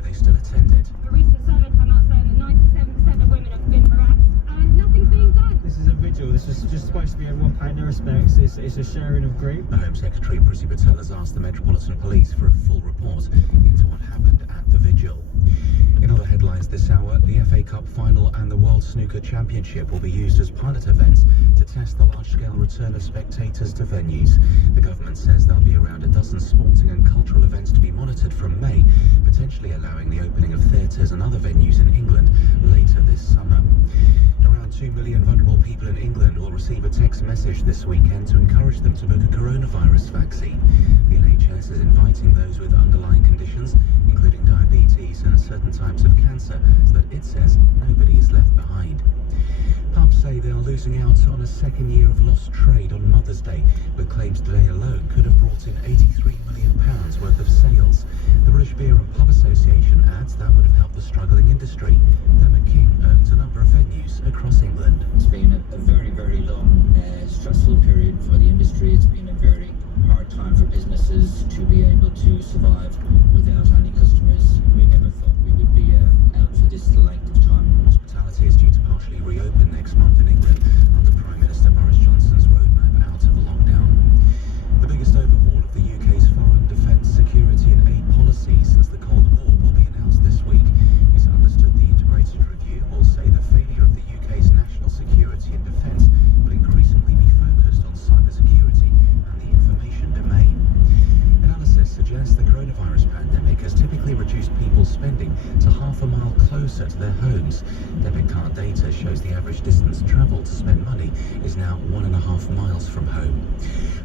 why they still attended. A recent survey came out saying that 97% of women have been harassed and nothing's being done. This is a vigil. This is just supposed to be everyone paying their respects. It's a sharing of grief. The Home Secretary, Prissy Patel, has asked the Metropolitan Police for a full report into what happened at the vigil. In other headlines this hour, the FA Cup final and the World Snooker Championship will be used as pilot events to test the large-scale return of spectators to venues. The government says there'll be around a dozen sporting and cultural events to be monitored from May, potentially allowing the opening of theatres and other venues in England later this summer. Around 2 million vulnerable people in England will receive a text message this weekend to encourage them to book a coronavirus vaccine. The NHS is inviting those with underlying conditions, including diabetes and certain types of cancer, so that it says nobody is left behind. Pubs say they are losing out on a second year of lost trade on Mother's Day, with claims today alone could have brought in £83 million worth of sales. The British Beer and Pub Association adds that would have helped the struggling industry. Dermot King owns a number of venues across England. It's been a very, very long, stressful period for the industry. It's been a very hard time for businesses to be able to survive without any customers. We never thought we would be out for this length of time. Hospitality is due to partially reopen next month in England under Prime Minister Boris Johnson's roadmap out of lockdown. The biggest overhaul of the UK's foreign, defence, security and aid policy since the Cold War will be announced this week. It's understood the integrated review will say the failure of the UK's national security and defence will increasingly be focused on cybersecurity and the information domain. Analysis suggests the coronavirus pandemic has typically reduced people's spending to half a mile closer to their homes. Debit card data shows the average distance travelled to spend money is now 1.5 miles from home.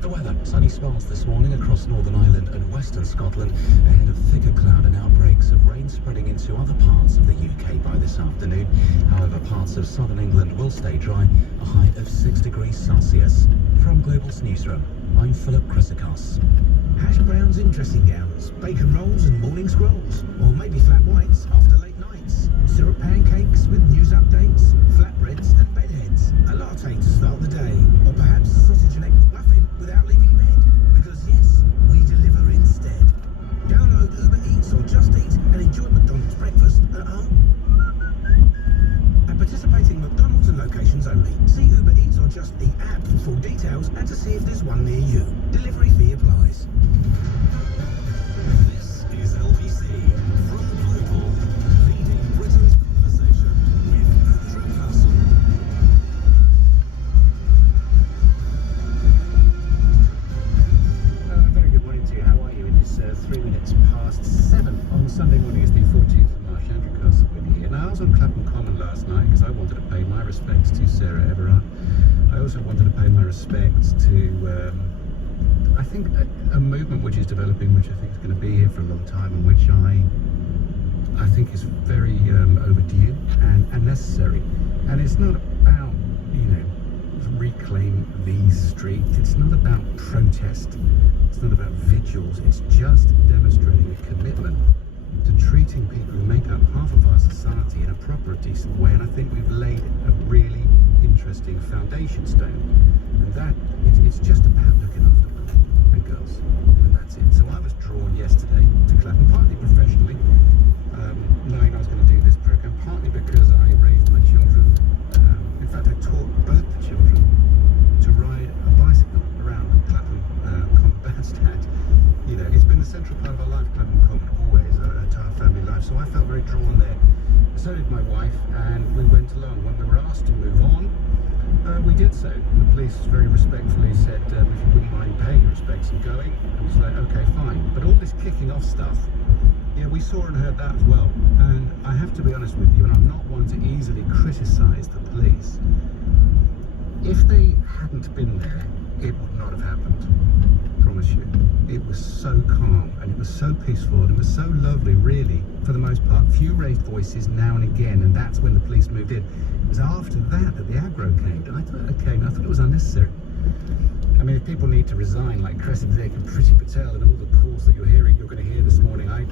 The weather, sunny spells this morning across Northern Ireland and western Scotland, ahead of thicker cloud and outbreaks of rain spreading into other parts of the UK by this afternoon. However, parts of southern England will stay dry, a high of 6 degrees Celsius. From Global's newsroom, I'm Philip Chrysikos. Hash browns in dressing gowns, bacon rolls and morning scrolls, or maybe flat whites after late nights, syrup pancakes with news updates, flatbreads and bedheads, a latte to start the day, or perhaps a sausage and egg McMuffin without leaving bed. Because yes, we deliver instead. Download Uber Eats or Just Eat and enjoy McDonald's breakfast at home. At participating McDonald's and locations only. See Uber Eats or Just Eat app for full details and to see if there's one near you. Delivery fee applies. This is LBC from Global, leading Britain's conversation with Andrew Castle. Very good morning to you. How are you? It is 3 minutes past 7 on Sunday morning. It's the 14th of March. Andrew Castle with you here. Now, I was on Clapham Common last night because I wanted to pay my respects to Sarah Everard. I also wanted to pay my respects to I think a movement which is developing, which I think is going to be here for a long time, and which I think is very overdue and necessary. And it's not about, reclaim these streets. It's not about protest. It's not about vigils. It's just demonstrating a commitment to treating people who make up half of our society in a proper, decent way. And I think we've laid a really interesting foundation stone. And that, it's just about looking after women and girls. And that's it. So I was drawn yesterday to Clapham, partly professionally, knowing I was going to do this program, partly because I raised my children. In fact, I taught both the children to ride a bicycle around Clapham Common Bandstand. It's been a central part of our life, Clapham Common, always, our entire family life. So I felt very drawn there. So did my wife, and we went along. When we were asked to move on, we did so. The police very respectfully said, if you wouldn't mind paying your respects and going. And it was like, okay, fine. But all this kicking off stuff, yeah, we saw and heard that as well. And I have to be honest with you, and I'm not one to easily criticise the police. If they hadn't been there, it would not have happened. Promise you. It was so calm and it was so peaceful and it was so lovely, really, for the most part. Few raised voices now and again, and that's when the police moved in. It was after that the aggro came, and I thought it was unnecessary. I mean, if people need to resign, like Cressida Dick and Prissy Patel and all the calls that you're going to hear this morning, I'm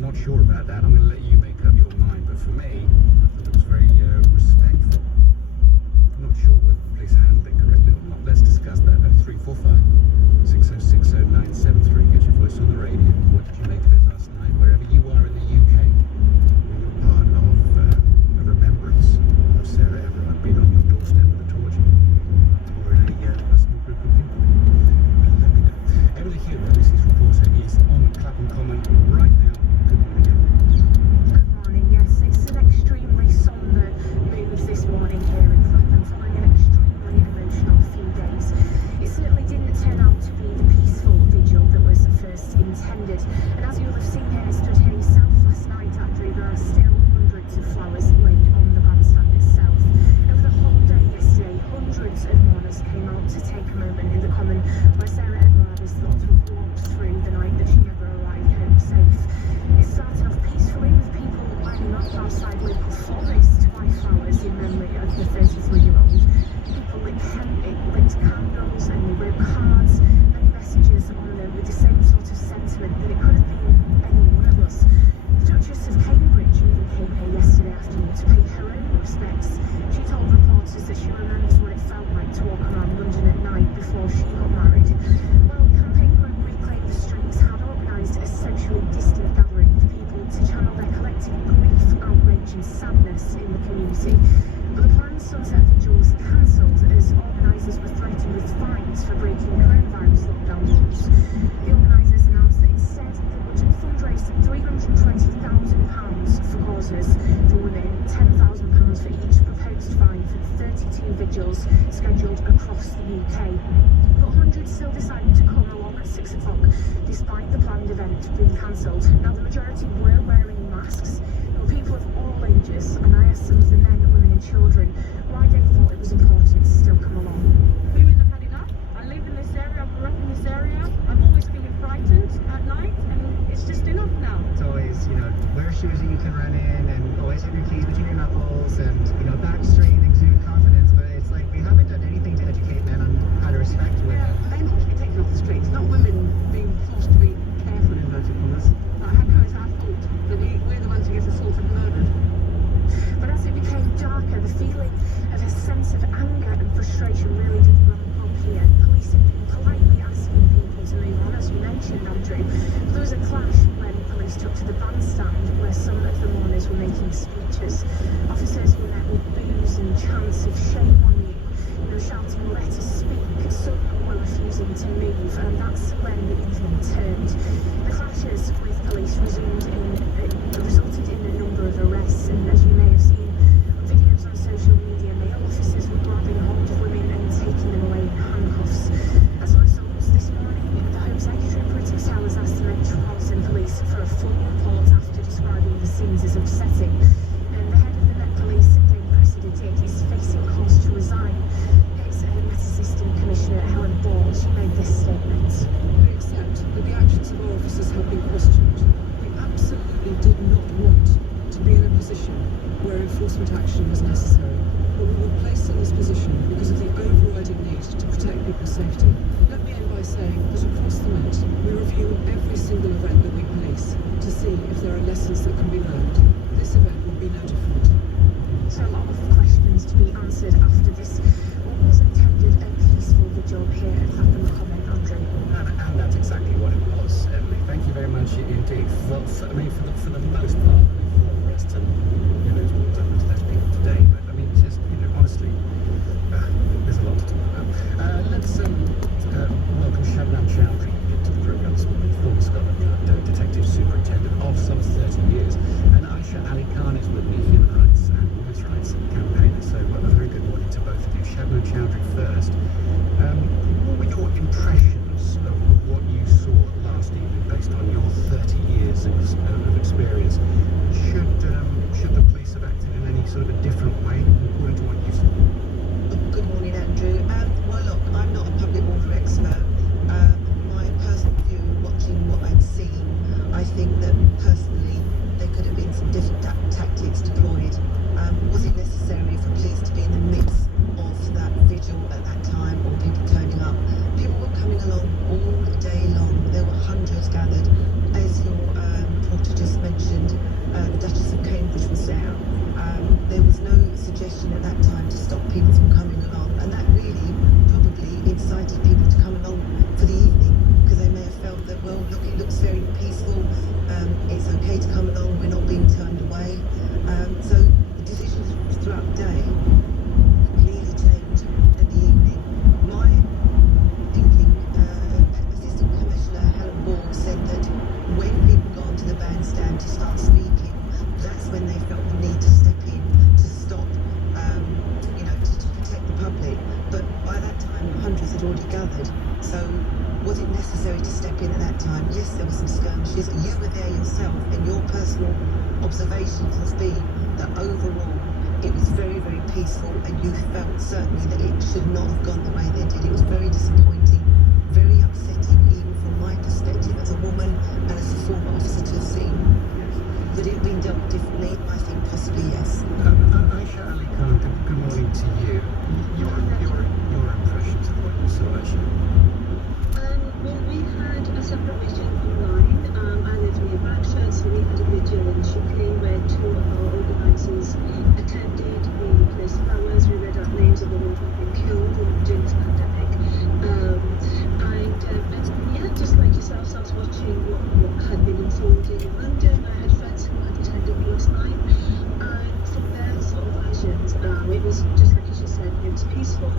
not sure about that. I'm going to let you make up your mind. But for me, I thought it was very respectful. I'm not sure whether the police handled it correctly or not. Let's discuss that at 345 6060 973. Get your voice on the radio. What did you make of it last night? Wherever you are in the intended. And as you'll have seen here, stood here yourself last night, Andrew, there are still hundreds of flowers laid on the bandstand itself. Over the whole day yesterday, hundreds of mourners came out to take a moment in the common where Sarah Everard is thought to have walked through the night that she never arrived home safe. It started off peacefully with people lining up outside local florists to buy flowers in memory of the 33-year-old. People lit candles and they wrote cards, many messages on them with the same sort of sentiment that it could have been any one of us. The Duchess of Cambridge even came here yesterday afternoon to pay her own respects. She told reporters that she remembers what it felt like to walk around London at night before she got married. Well, Campaign Group Reclaim the Streets had organised a socially distant gathering for people to channel their collective grief, outrage and sadness in the community. But the planned sunset vigil was cancelled as organisers were threatened with fines for breaking coronavirus lockdown rules. The organisers announced that instead they would fundraise £320,000 for causes for women, £10,000 for each proposed fine for 32 vigils scheduled across the UK. But hundreds still decided to come along at 6 o'clock despite the planned event being cancelled. Now the majority were wearing masks. There were people of all ages, and I asked some of the men, women and children why they thought it was important to still come along. Women have had enough. I live in this area, I grew up in this area. I'm always feeling frightened at night, and it's just enough now. It's always, wear shoes that you can run in and always have your keys between your knuckles and, back straight and exude confidence. But it's like we haven't done anything to educate men on how to respect women. Men ought to be taken off the streets, not women being forced to be careful in inverted commas. How come it's our fault that we're the ones who get assaulted and murdered? But as it became darker, the feeling of a sense of anger and frustration really did ramp up here. Police had been politely asking people to move on, as you mentioned, Andrew. But there was a clash when police took to the bandstand where some of the mourners were making speeches. Officers were met with boos and chants of shame on you, shouting let us speak. Some were refusing to move, and that's when the evening turned. The clashes with police resulted in a number of arrests, and as you may have seen on videos on social media, male officers were grabbing hold of women and taking them away in handcuffs. As a result, this morning, the Home Secretary Pretty Tell has asked the Metropolitan Police for a full report after describing the scenes as upsetting. And the head of the Met Police, Dave Cressida Dick, is facing calls to resign. Here's Met Assistant Commissioner Helen Ball. She made this statement. We accept that the actions of our officers have been questioned. We absolutely did not want to be in a position where enforcement action was necessary, but we were placed in this position because of the overriding need to protect people's safety. Let me end by saying that across the Met, we review every single event that we police to see if there are lessons that can be learned. This event will be no different. So a lot of questions to be answered after this, what was intended a peaceful vigil here at Clapham Common, Andrew. And that's exactly what it was, Emily. Thank you very much indeed. For the most part, for the rest, and there's more done to those people today. But just honestly, there's a lot to talk about. Let's welcome Shabnam Chowdhury to the programme this morning, former Scotland Yard Detective Superintendent of some 30 years, and Aisha Ali Khan is with me, human rights and women's rights campaigner. So a very good morning to both of you. Shabnam Chowdhury first. What were your impressions of what you saw last evening, based on your 30 years of experience? Should the police have acted in any sort of a different way according to what you saw? Good morning, Andrew. Well, look, I'm not a public water expert. My personal view, watching what I'd seen, I think that personally there could have been some different tactics deployed. Was it necessary for police to be in the midst of that vigil at that time, or people turning up? People were coming along all day long. There were hundreds gathered. As your reporter just mentioned, the Duchess of Cambridge was there. There was no suggestion at that time to stop people from coming along, and that really probably incited people to come along for the evening, because they may have felt that, well, look, it looks very peaceful, it's okay to come along, we're not being turned away. So the decisions throughout the day clearly changed at the evening. My thinking, Assistant Commissioner Helen Ball said that when people got onto the bandstand to start speaking, that's when they felt the need to step in to stop, to protect the public. But by that time, hundreds had had already gathered. So was it necessary to step in at that time? Yes, there were some skirmishes. You were there yourself, and your personal observations has been that overall it was very, very peaceful, and you felt certainly that it should not have gone the way they did. It was very disappointing, very upsetting, even from my perspective as a woman and as a former officer to have seen. Could it have been dealt differently? I think possibly yes. Aisha Ali Khan, good morning to you. Your impressions of what you saw, Aisha? Well, we had a separate vision online. I live near Bradford, so we had a vigil in Shipley where two of our organisers attended. We placed flowers, we read out names of the women who've been killed during this pandemic. And yeah, just like yourselves, I was watching what had been unfolding in London. I had friends who had attended last night. And from their sort of versions, it was just like you just said, it was peaceful.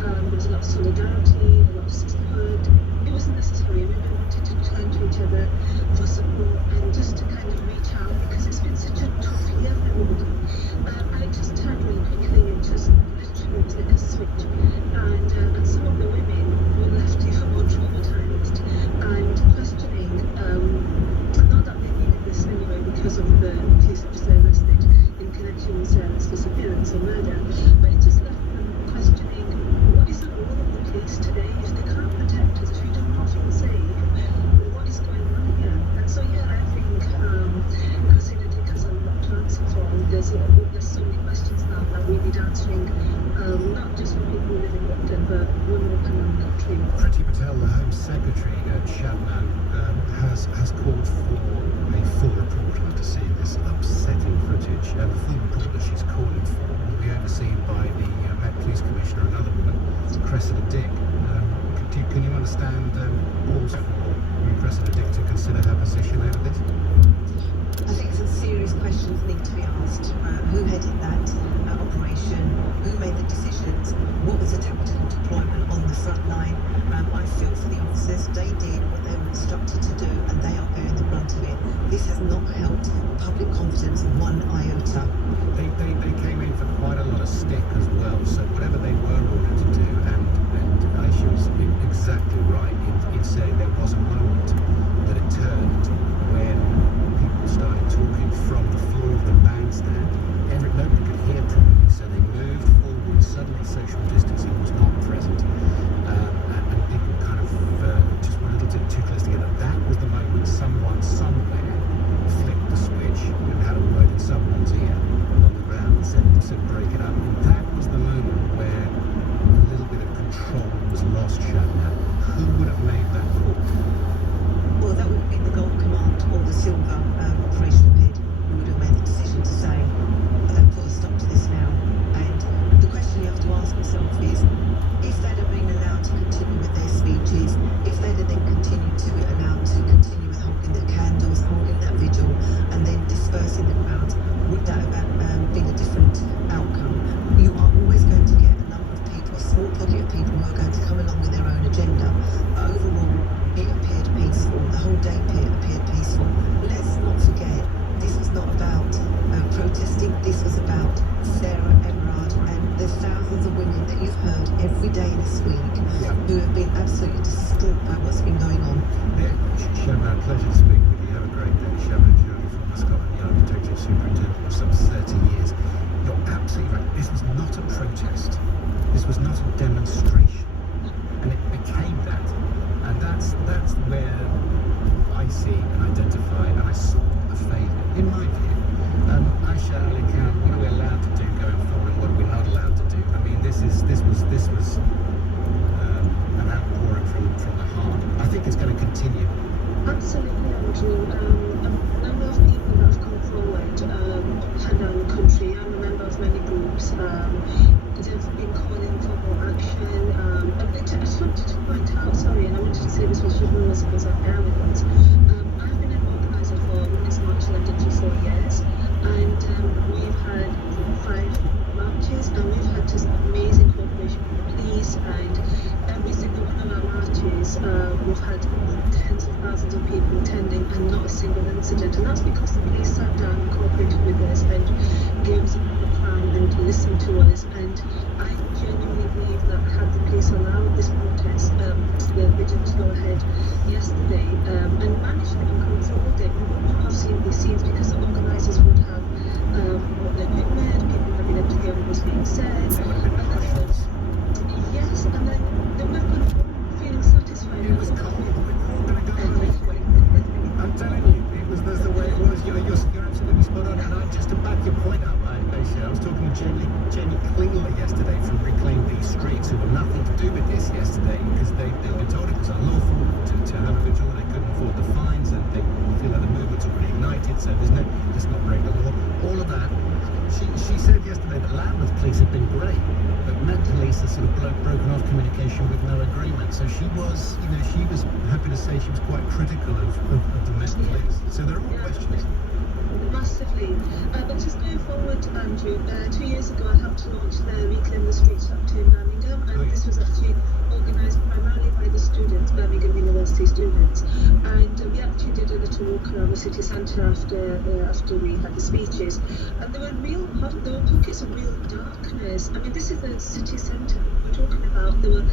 There was a lot of solidarity, a lot of sisterhood. It wasn't necessary. Women wanted to turn to each other for support and just to kind of reach out because it's been such a tough year for everybody. And it just turned really quickly. It just literally was like a switch. And some of the women were left even more traumatized and questioning, not that they needed this anyway because of the police officer arrested in connection with Sarah's disappearance or murder, but it just left them questioning, what is the role of the police today? If they can't protect us, if we do not feel safe, what is going on here? And so yeah, I think Casina Dick has a lot to answer for. There's so many questions now that we need answering, not just for people who live in London, but women up and down the country. Priti Patel, the Home Secretary at Shabnam, has called for a full report after seeing this upsetting footage. The full report that she's calling for will be overseen by the Met Police Commissioner, another woman, Cressida Dick. Can you understand calls for Cressida Dick to consider her position over this? I think some serious questions need to be asked. Who headed that operation? Who made the decisions? What was the tactical deployment on the front line? I feel for the officers. They did what they were instructed to do, and they are bearing the brunt of it. This has not helped public confidence one iota. They came in for quite a lot of stick as well, so whatever they were ordered to do, and Aisha was exactly right in saying there was a moment that it turned when people started talking from the floor of the bandstand. Nobody could hear properly, so they moved forward. Suddenly social distancing was not present, and people kind of just were a little bit too close together. That was the moment someone somewhere flicked the switch and had a word in someone's ear on the ground and said break it up. And that was the moment where a little bit of control was lost, Shabnam. Who would have made that call? Well, that would have been the Gold Command or the Silver operational head who would have made the decision to say, put a stop to this now. And the question you have to ask yourself is, if they'd have been allowed to continue with their speeches, if they'd have then continued to be allowed to continue with holding their candles, holding that vigil, and then dispersing the crowds, would that have been a different outcome? You are always going to get a number of people, a small pocket of people who are going to come along with their own agenda. But overall, it appeared peaceful. The whole day appeared peaceful. Let's not forget, this was not about protesting. This was about Sarah Everard and the thousands of women that you've heard every day this week who have been absolutely distraught by what's been going on. Yeah, Shabnam, pleasure to speak with you. Have a great day. Shabnam Jury from the Scotland Yard Detective Superintendent of some 30 years. You're absolutely right. This was not a protest. This was not a demonstration. And it became that. And that's where I see and identify, and I saw a failure, in my view. Aisha Ali Khan, what are we allowed to do going forward, and what are we not allowed to do? I mean, this was an outpouring from the heart. I think it's going to continue. Absolutely, Andrew. A number of people that have come forward up and down the country. I'm a member of many groups. They've been calling for more action. I just wanted to point out, sorry, and I wanted to say this was was on air with us. I've been an organiser for Women's March London for 4 years, and we've had 5 marches, and we've had just amazing cooperation with the police, and every single one of our marches, we've had tens of thousands of people attending and not a single incident, and that's because the police sat down and cooperated with us and gave us a proper plan and listened to us, and I genuinely believe that had the police allowed this protest, the vigil to go ahead yesterday, and managed and controlled it, we would not have seen these scenes because the organisers would have brought their equipment, people would have been able to hear what was being said. There would have been And then questions. yes, and then they would have gone home feeling satisfied. It was cold. We were all going to go home. I'm telling you, that's the way it was. You're absolutely spot on. And just to back your point up, Aisha, I was talking to Jenny Klingler yesterday from Reclaim These Streets, who had nothing to do with this yesterday because they'd been told it was unlawful to have a vigil and they couldn't afford the fines and they feel like the movement's already ignited, so let's not break the law. All of that. She said yesterday that Lambeth police had been great, but Met police have sort of broken off communication with no agreement. So she was happy to say she was quite critical of the Met police. So there are all questions. Massively. But just going forward, Andrew, 2 years ago I helped to launch the Reclaim the Streets chapter in Birmingham, and this was actually organised primarily by the students, Birmingham University students. And we actually did a little walk around the city centre after we had the speeches. And there were pockets of real darkness. I mean, this is the city centre we're talking about. There were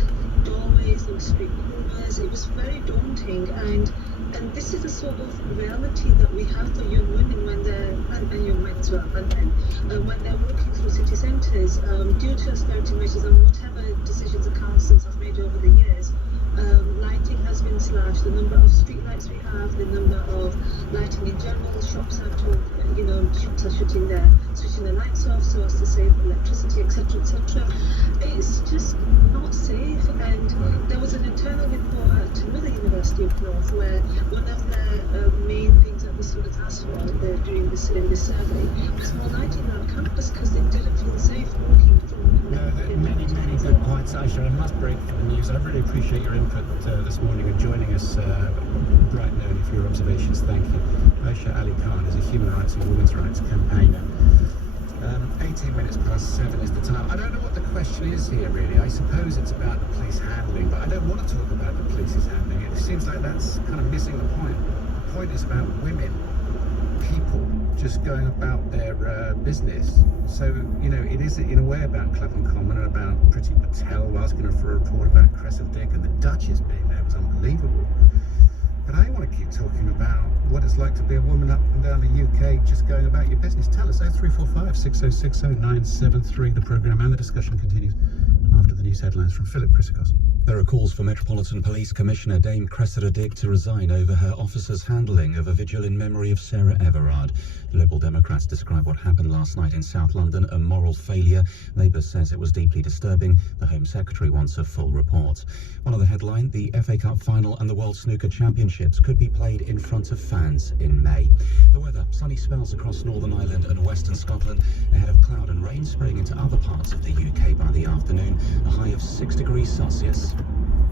doorways, there were street corners. It was very daunting, and this is the sort of reality that we have for young women when they're, and young men as well, and men, when they're walking through city centres, due to austerity measures and whatever decisions the councils have made over the years. Lighting has been slashed, the number of street lights we have, the number of lighting in general, shops are told, shops are switching their lights off so as to save electricity, etc., etc. It's just not safe. And there was an internal report at another university up north where one of the main things that the students asked for during this survey was more lighting around campus because they didn't feel safe walking from. No, there are many good points, Aisha. I must break for the news. I really appreciate your input this morning and joining us bright and early for your observations. Thank you. Aisha Ali Khan is a human rights and women's rights campaigner. 18 minutes past 7 is the time. I don't know what the question is here, really. I suppose it's about the police handling, but I don't want to talk about the police's handling. It seems like that's kind of missing the point. The point is about women, people just going about their business. So, it is in a way about Clapham Common and about Priti Patel asking her for a report about Cressida Dick, and the Duchess being there was unbelievable. But I want to keep talking about what it's like to be a woman up and down the UK just going about your business. Tell us, 0345 6060 973. The programme and the discussion continues after the news headlines from Philip Chrysikos. There are calls for Metropolitan Police Commissioner Dame Cressida Dick to resign over her officers' handling of a vigil in memory of Sarah Everard. Liberal Democrats describe what happened last night in South London a moral failure. Labour says it was deeply disturbing. The Home Secretary wants a full report. One other headline, the FA Cup final and the World Snooker Championships could be played in front of fans in May. The weather, sunny spells across Northern Ireland and Western Scotland, ahead of cloud and rain spreading into other parts of the UK by the afternoon, a high of 6 degrees Celsius.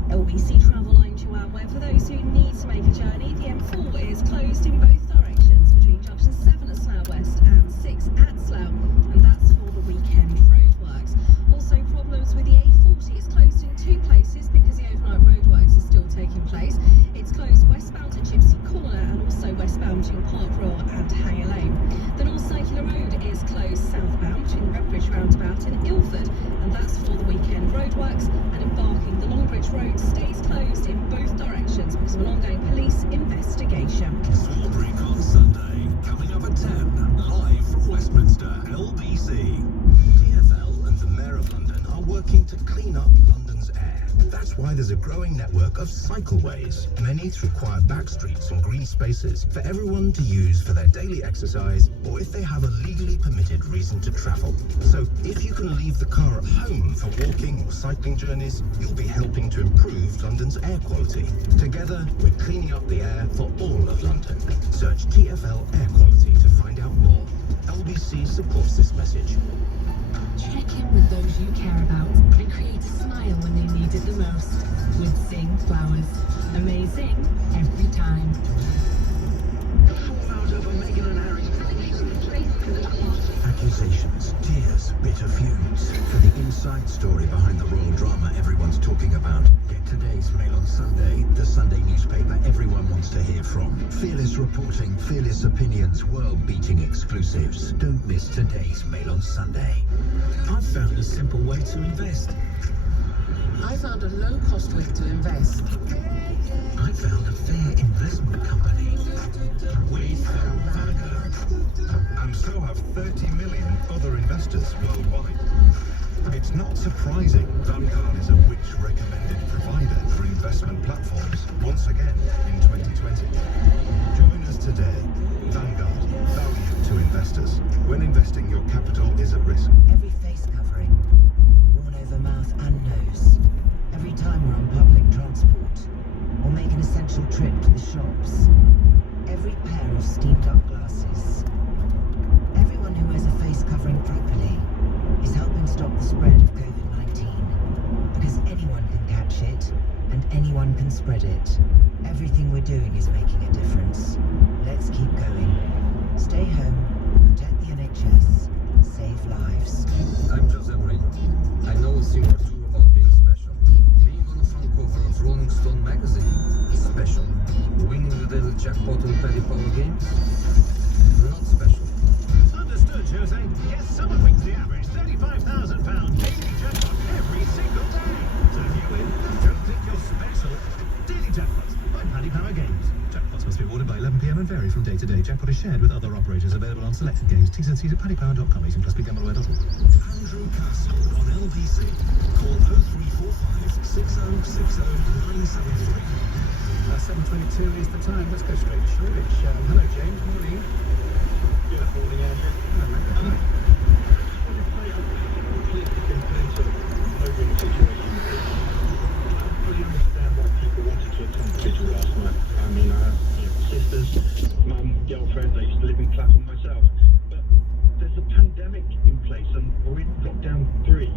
LBC travel line to Amway. For those who need to make a journey, the M4 is closed in both directions between junction 7 at Slough West and 6 at Slough, and that's for the weekend roadworks. Also, problems with the A40 is closed in 2 places because the overnight roadworks are still taking place. It's closed westbound to Gypsy Corner and also westbound between Park Royal and Hanger Lane. The North Circular Road is closed southbound between Redbridge Roundabout and Ilford, and that's for the weekend roadworks. And in Barking, the Longbridge Road stays closed in both directions because of an ongoing police investigation. Small break on Sunday, coming up at 10, live from Westminster, LBC. TfL and the Mayor of London are working to clean up London's air. That's why there's a growing network of cycleways, many through quiet back streets and green spaces for everyone to use for their daily exercise or if they have a legally permitted reason to travel. So if you can leave the car at home for walking or cycling journeys, you'll be helping to improve London's air quality. Together, we're cleaning up the air for all of London. Search TfL Air Quality to find out more. LBC supports this message. Check in with those you care about and create a smile when they need it the most. With Sing Flowers. Amazing every time. The fallout over Meghan and Harry's Accusations, tears, bitter feuds. For the inside story behind the royal drama everyone's talking about, get today's Mail on Sunday, the Sunday newspaper everyone wants to hear from. Fearless reporting, fearless opinion. weekend's world-beating exclusives. Don't miss today's Mail on Sunday. I've found a simple way to invest. I found a low-cost way to invest. I found a fair investment company. We found Vanguard. And so have 30 million other investors worldwide. It's not surprising Vanguard is a Which recommended provider for investment platforms once again in 2020. Join us today. Vanguard, value to investors. When investing, your capital is at risk. Every face covering, worn over mouth and nose. Every time we're on public transport or make an essential trip to the shops. Every pair of steamed up glasses. Everyone who wears a face covering properly is helping stop the spread of COVID-19. Because anyone can catch it and anyone can spread it. Everything we're doing is making a difference. Let's keep going. Stay home, protect the NHS, save lives. I'm Joseph Ray. I know a thing or two about being special. Being on the front cover of Rolling Stone magazine is special. Winning the daily jackpot on Paddy Power games? Not special. Understood, Jose. Yes, someone wins the average £35,000 daily jackpot every single day. So if you win, don't think you're special. Daily jackpots by Paddy Power Games. Jackpots must be awarded by 11 p.m. and vary from day to day. Jackpot is shared with other operators. Available on selected games. T's and C's at paddypower.com. 18 plus BGambleAware.org. Andrew Castle on LBC. Call 0345 6060 973. 7:22 is the time. Let's go straight to Shoreditch. Hello, James. Morning. Good morning, Andrew. Hello, mate. I fully understand why people wanted to attend the vigil last night. I mean, I have sisters, mum, girlfriend. I used to live in Clapham myself. But there's a pandemic in place, and we're in lockdown 3.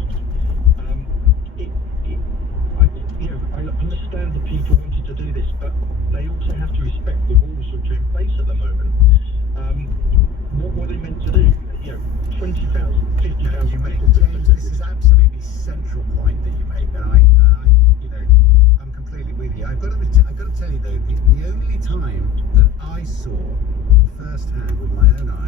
I understand the people wanted to do this, but they also have to respect the rules which are in place at the moment. What were they meant to do? 20,000, 50,000 You make, people. James, this is absolutely central point that you make, and I'm completely with you. I've got to tell you though, the only time that I saw firsthand with my own eyes